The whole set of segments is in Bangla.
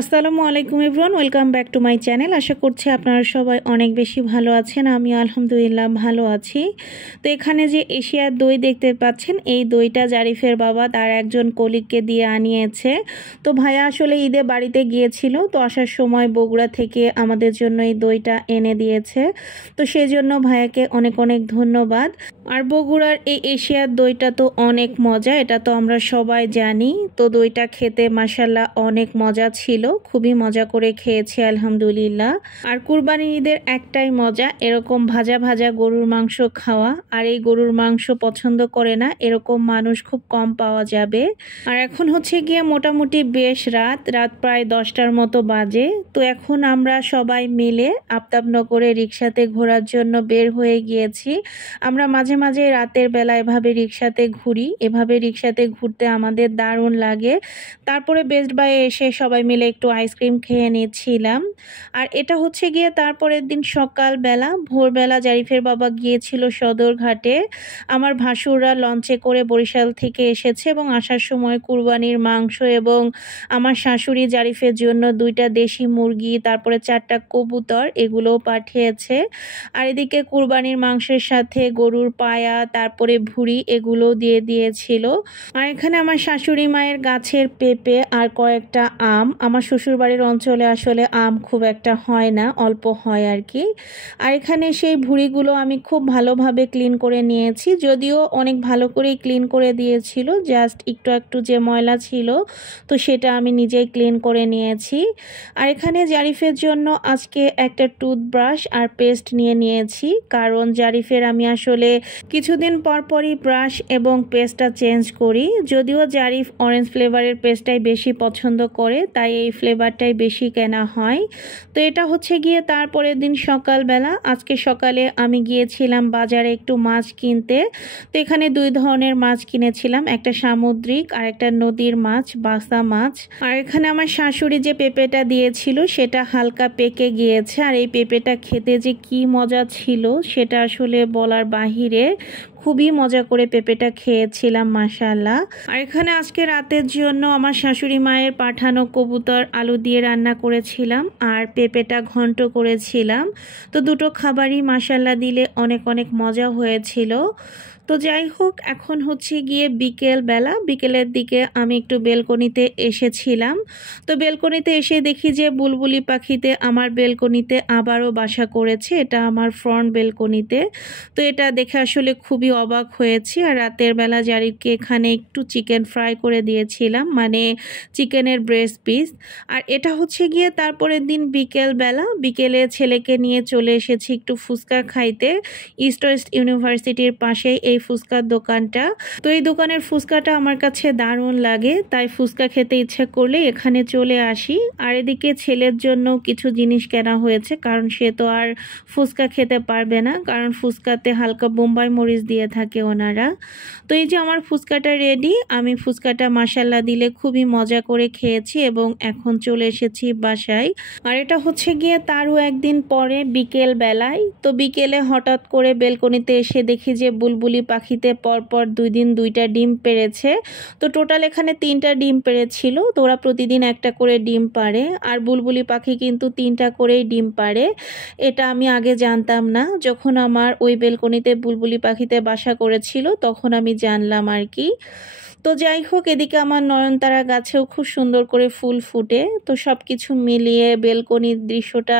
আসসালামু আলাইকুম everyone, welcome back to my channel. আশা করছি আপনারা সবাই অনেক বেশি ভালো আছেন। আমি আলহামদুলিল্লাহ ভালো আছি। তো এখানে যে এশিয়ার দই দেখতে পাচ্ছেন, এই দইটা জারিফের বাবা তার একজন কলিগকে দিয়ে আনিয়েছে। তো ভাইয়া আসলে ঈদে বাড়িতে গিয়েছিল, তো আসার সময় বগুড়া থেকে আমাদের জন্য এই দইটা এনে দিয়েছে। তো সেই জন্য ভাইয়াকে অনেক অনেক ধন্যবাদ। আর বগুড়ার এই এশিয়ার দইটা তো অনেক মজা, এটা তো আমরা সবাই জানি। তো দইটা খেতে মাশাআল্লাহ অনেক মজা ছিল, খুবই মজা করে খেয়েছি আলহামদুলিল্লাহ। আর কুরবানি ঈদের একটাই মজা, এরকম ভাজা ভাজা গরুর মাংস খাওয়া। আর এই গরুর মাংস পছন্দ করে না এরকম মানুষ খুব কম পাওয়া যাবে। আর এখন হচ্ছে গিয়ে মোটামুটি বেশ রাত প্রায় 10টার মতো বাজে। তো এখন আমরা সবাই মিলে আফতাবনগরে রিক্সাতে ঘোরার জন্য বের হয়ে গিয়েছি। আমরা মাঝে মাঝে রাতের বেলা এভাবে রিক্সাতে ঘুরি, এভাবে রিক্সাতে ঘুরতে আমাদের দারুণ লাগে। তারপরে বেস্ট বাইয়ে এসে সবাই মিলে একটু আইসক্রিম খেয়ে নিচ্ছিলাম। আর এটা হচ্ছে গিয়ে তারপরের দিন সকালবেলা ভোরবেলা জারিফের বাবা গিয়েছিল সদরঘাটে। আমার ভাসুররা লঞ্চে করে বরিশাল থেকে এসেছে এবং আসার সময় কুরবানির মাংস এবং আমার শাশুড়ি জারিফের জন্য 2টা দেশি মুরগি, তারপরে 4টা কবুতর, এগুলোও পাঠিয়েছে। আর এদিকে কুরবানির মাংসের সাথে গরুর পায়া, তারপরে ভুঁড়ি, এগুলো দিয়ে দিয়েছিল। আর এখানে আমার শাশুড়ি মায়ের গাছের পেঁপে আর কয়েকটা আম। আমার শ্বশুরবাড়ির অঞ্চলে আসলে আম খুব একটা হয় না, অল্প হয় আর কি। আর এখানে সেই ভুঁড়িগুলো আমি খুব ভালোভাবে ক্লিন করে নিয়েছি, যদিও অনেক ভালো করেই ক্লিন করে দিয়েছিল, জাস্ট একটু একটু যে ময়লা ছিল তো সেটা আমি নিজেই ক্লিন করে নিয়েছি। আর এখানে জারিফের জন্য আজকে একটা টুথব্রাশ আর পেস্ট নিয়ে নিয়েছি, কারণ জারিফের আমি আসলে কিছুদিন পরপরই ব্রাশ এবং পেস্টটা চেঞ্জ করি। যদিও জারিফ অরেঞ্জ ফ্লেভারের পেস্টটাই বেশি পছন্দ করে, তাই এই ফ্লেভারটাই বেশি কেনা হয়। তো এটা হচ্ছে গিয়ে তারপরের দিন সকালবেলা। আজকে সকালে আমি গিয়েছিলাম বাজারে একটু মাছ কিনতে। তো এখানে 2 ধরনের মাছ কিনেছিলাম, একটা সামুদ্রিক আর একটা নদীর মাছ, বাসা মাছ। আর এখানে আমার শাশুড়ি যে পেঁপেটা দিয়েছিল সেটা হালকা পেকে গিয়েছে, আর এই পেঁপেটা খেতে যে কি মজা ছিল সেটা আসলে বলার বাহিরে। খুবই মজা করে পেঁপেটা খেয়েছিলাম মাশাআল্লাহ। আর এখানে আজকে রাতের জন্য আমার শাশুড়ি মায়ের পাঠানো কবুতর আলু দিয়ে রান্না করেছিলাম আর পেঁপেটা ঘন্ট করেছিলাম। তো দুটো খাবারই মাশাআল্লাহ দিলে অনেক অনেক মজা হয়েছিল। তো যাই হোক, এখন হচ্ছে গিয়ে বিকেল বেলা, বিকেলের দিকে আমি একটু বেলকনিতে এসেছিলাম। তো বেলকনিতে এসে দেখি যে বুলবুলি পাখিতে আমার বেলকনিতে আবারও বাসা করেছে, এটা আমার ফ্রন্ট বেলকনিতে। তো এটা দেখে আসলে খুবই অবাক হয়েছি। আর রাতের বেলা জারিফকে এখানে একটু চিকেন ফ্রাই করে দিয়েছিলাম, মানে চিকেনের ব্রেস্ট পিস। আর এটা হচ্ছে গিয়ে তারপরের দিন বিকেল বেলা, বিকেলে ছেলেকে নিয়ে চলে এসেছি একটু ফুচকা খাইতে। ইস্ট ওয়েস্ট ইউনিভার্সিটির পাশেই এই ফুচকার দোকানটা। তো এই দোকানের ফুচকাটা আমার কাছে দারুণ লাগে, তাই ফুচকা খেতে ইচ্ছে করলে এখানে চলে আসি। আর এদিকে ছেলের জন্য কিছু জিনিস কেনা হয়েছে, কারণ সে তো আর ফুচকা খেতে পারবে না, কারণ ফুচকাতে হালকা বোম্বাই মরিচ দিয়ে থাকে ওনারা। তো এই যে আমার ফুচকাটা রেডি, আমি ফুচকাটা মাশাআল্লাহ দিলে খুবই মজা করে খেয়েছি এবং এখন চলে এসেছি বাসায়। আর এটা হচ্ছে গিয়ে তারও একদিন পরে বিকেল বেলায়। তো বিকেলে হঠাৎ করে বেলকনিতে এসে দেখি যে বুলবুলি পাখিতে পরপর 2 দিন 2টা ডিম পেড়েছে। তো টোটাল এখানে 3টা ডিম পেড়েছিল। তো ওরা প্রতিদিন একটা করে ডিম পাড়ে, আর বুলবুলি পাখি কিন্তু 3টা করেই ডিম পাড়ে। এটা আমি আগে জানতাম না, যখন আমার ওই বেলকনিতে বুলবুলি পাখিতে বাসা করেছিল তখন আমি জানলাম আর কি। তো যাই হোক, এদিকে আমার নয়নতারা গাছেও খুব সুন্দর করে ফুল ফুটে। তো সব কিছু মিলিয়ে বেলকনির দৃশ্যটা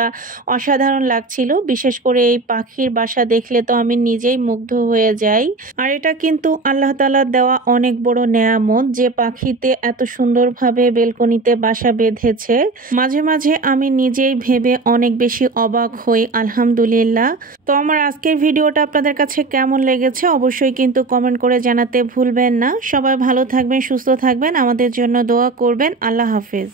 অসাধারণ লাগছিল। বিশেষ করে এই পাখির বাসা দেখলে তো আমি নিজেই মুগ্ধ হয়ে যাই। আর এটা কিন্তু আল্লাহ তাআলার দেওয়া অনেক বড় নেয়ামত, যে পাখিতে এত সুন্দরভাবে বেলকনিতে বাসা বেঁধেছে। মাঝে মাঝে আমি নিজেই ভেবে অনেক বেশি অবাক হই আলহামদুলিল্লাহ। তো আমার আজকের ভিডিওটা আপনাদের কাছে কেমন লেগেছে অবশ্যই কিন্তু কমেন্ট করে জানাতে ভুলবেন না। সবাই ভালো থাকবেন, সুস্থ থাকবেন, আমাদের জন্য দোয়া করবেন। আল্লাহ হাফেজ।